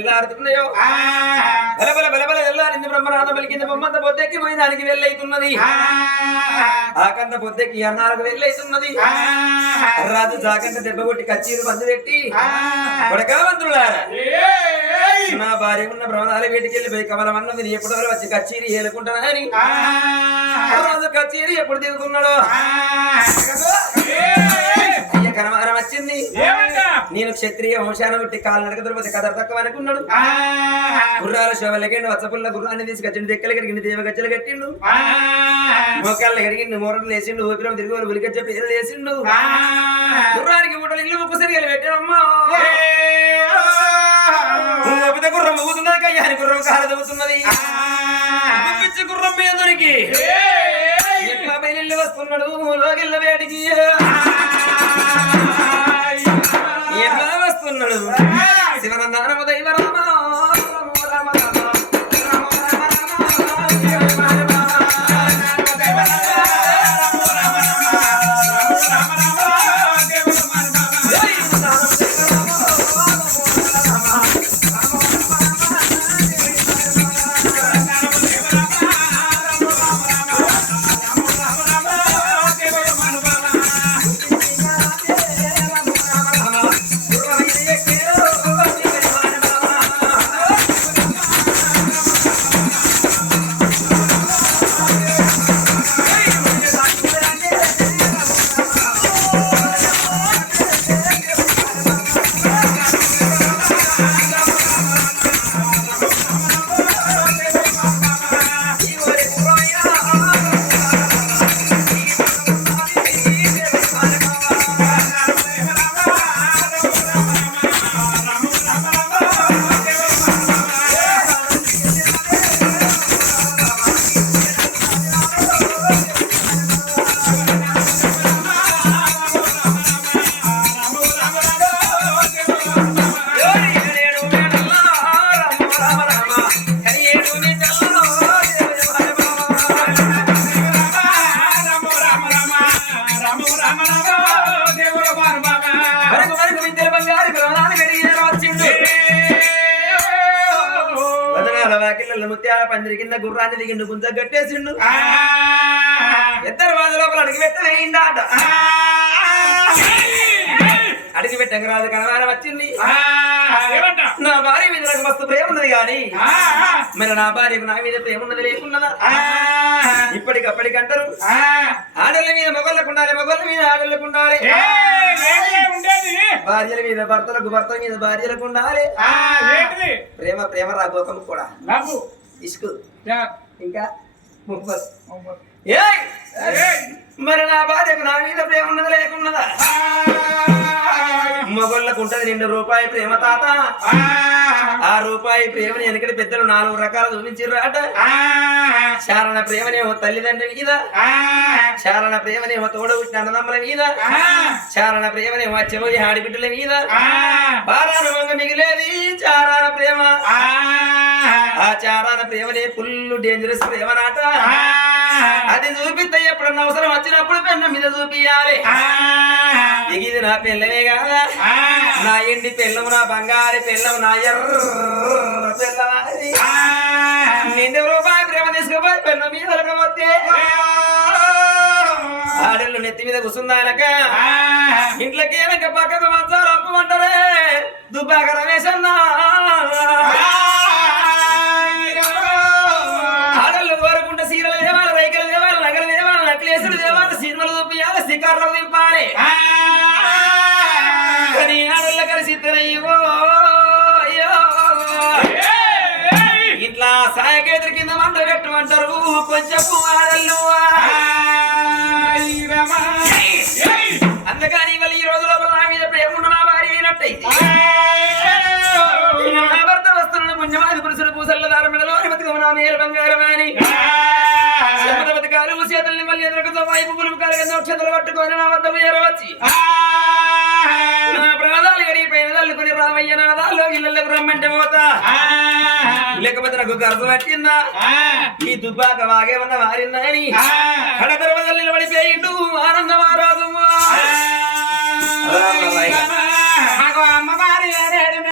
తెల్లారుతున్నాయో బలబల బలబల తెల్లారింది బ్రహ్మనాథం పలికింది బొమ్మంత పొద్దెక్కి మైదానికి వెళ్ళైతున్నది ఆకంత పొద్దెక్కి అన్నారకు వెళ్ళైతున్నది రాజు జాకంట దెబ్బ కొట్టి కచ్చీరు బంధు పెట్టి కొడకావంతులారా నా భార్య ఉన్న భ్రమణాలు వీటికెళ్ళి పోయి కమలమన్నది నీ ఎప్పుడు వచ్చి కచ్చీరి ఏలుకుంటానా అని రాజు కచ్చీరి ఎప్పుడు దిగుతున్నాడో అయ్య కనమారం వచ్చింది నేను క్షత్రియ వంశాన పుట్టి కాలు నడక తిరుపతి కథ తక్కువ అనుకున్నాడు గుర్రాల శోభలకెండు వచ్చపుల్ల గుర్రాన్ని తీసుకొచ్చిండు దెక్కలు కడిగిండు దేవ గచ్చలు కట్టిండు మోకాళ్ళు కడిగిండు మోరలు వేసిండు ఊపిరం తిరిగి వారు ఉలికచ్చ పేరు వేసిండు గుర్రానికి మూటలు ఇల్లు ముక్కుసరిగా పెట్టాడమ్మా గుర్రం ఊగుతున్నది కయ్యాని గుర్రం కాలు దిగుతున్నది పిచ్చి గుర్రం మీద దొరికి ఎట్లా బయలు వస్తున్నాడు లోగిళ్ళ వేడికి ఎట్లా వస్తున్నాడు శివనందానము దైవరామ ముత్యాల పందిరి కింద గుర్రాన్ని దిగిండు గుంజ గట్టేసిండు ఇద్దరు వాది లోపల అడిగి పెట్టలేండాట అడిగి పెట్టంగ రాజు కనవారం వచ్చింది నా భార్య మీద నాకు మస్తు ప్రేమ ఉన్నది కానీ మరి నా భార్యకు నా మీద ప్రేమ ఉన్నది లేకున్నదా ఇప్పటికప్పటికంటారు ఆడళ్ళ మీద మొగళ్ళకు ఉండాలి మొగళ్ళ మీద ఆడళ్ళకు ఉండాలి భార్యల మీద భర్తలకు భర్తల మీద భార్యలకు ఉండాలి ప్రేమ ప్రేమ రాగోకం కూడా ఇసుకు ఇంకా మరి నా భార్యకు నా మీద ప్రేమ ఉన్నది లేకున్నదా మొగళ్ళకు ఉంటది 2 రూపాయి ప్రేమ తాత ఆ రూపాయి ప్రేమని వెనకటి పెద్దలు 4 రకాలు చూపించిర్రాట శారణ ప్రేమనేమో తల్లిదండ్రి మీద శారణ ప్రేమనేమో తోడబుట్టిన అన్నదమ్ముల మీద శారణ ప్రేమనేమో చెమోయి ఆడిబిడ్డల మీద బారానుభంగా మిగిలేది చారాన ప్రేమ ఆ చారాన ప్రేమనే ఫుల్ డేంజరస్ ప్రేమనాట అది చూపిస్తే ఎప్పుడన్నా అవసరం వచ్చినప్పుడు పెన్న మీద చూపియాలి ఇది నా పిల్లమే కాదా నా ఎండి పిల్లము నా బంగారు పిల్లము నా ఎర్ర పిల్లవారి 2 రూపాయలు ప్రేమ తీసుకుపోయి పెన్న మీద వస్తే ఆడళ్ళు నెత్తి మీద కూర్చుందానక ఇంట్లోకి వెనక పక్కకు మంచాలు అప్పుమంటారే దుబ్బాక రమేశన్నా ఆడళ్ళు కోరుకుంటే సీరలు దేవాలి రైకలు దేవాలి నగలు దేవాలి నక్లేసులు దేవాలి సినిమాలు చూపించాలి శిఖర్లు దింపాలి కానీ ఆడళ్ళ కలిసి ఇట్లా సాయకేతుడి కింద మంట పెట్టమంటారు కొంచెం ఆడళ్ళు అందుకని వాళ్ళు ఈ రోజు లోపల నా మీద ప్రేమ ఉన్న నా భార్య అయినట్టయితే నా భర్త వస్తున్న పుణ్యమాది పురుషుడు పూసల్ల దారమిడలో బతుకమ్మ నా మేలు బంగారం అని బతకాలు చేతుల్ని మళ్ళీ ఎదురుకుతో వైపు పులుపుకాలు కింద నక్షత్రాలు పట్టుకొని నా వద్ద ఏరవచ్చి నా ప్రాణాలు గడిగిపోయిన తల్లుకుని రామయ్య నాదాల్లో ఇళ్ళకు రమ్మంటే పోతా లేకపోతే నాకు గర్భం పట్టిందా ఈ దుబ్బాక వాగే ఉన్న వారిందా అని కడ దర్వాజలు నిలబడిపోయిండు ఆనందమారాజు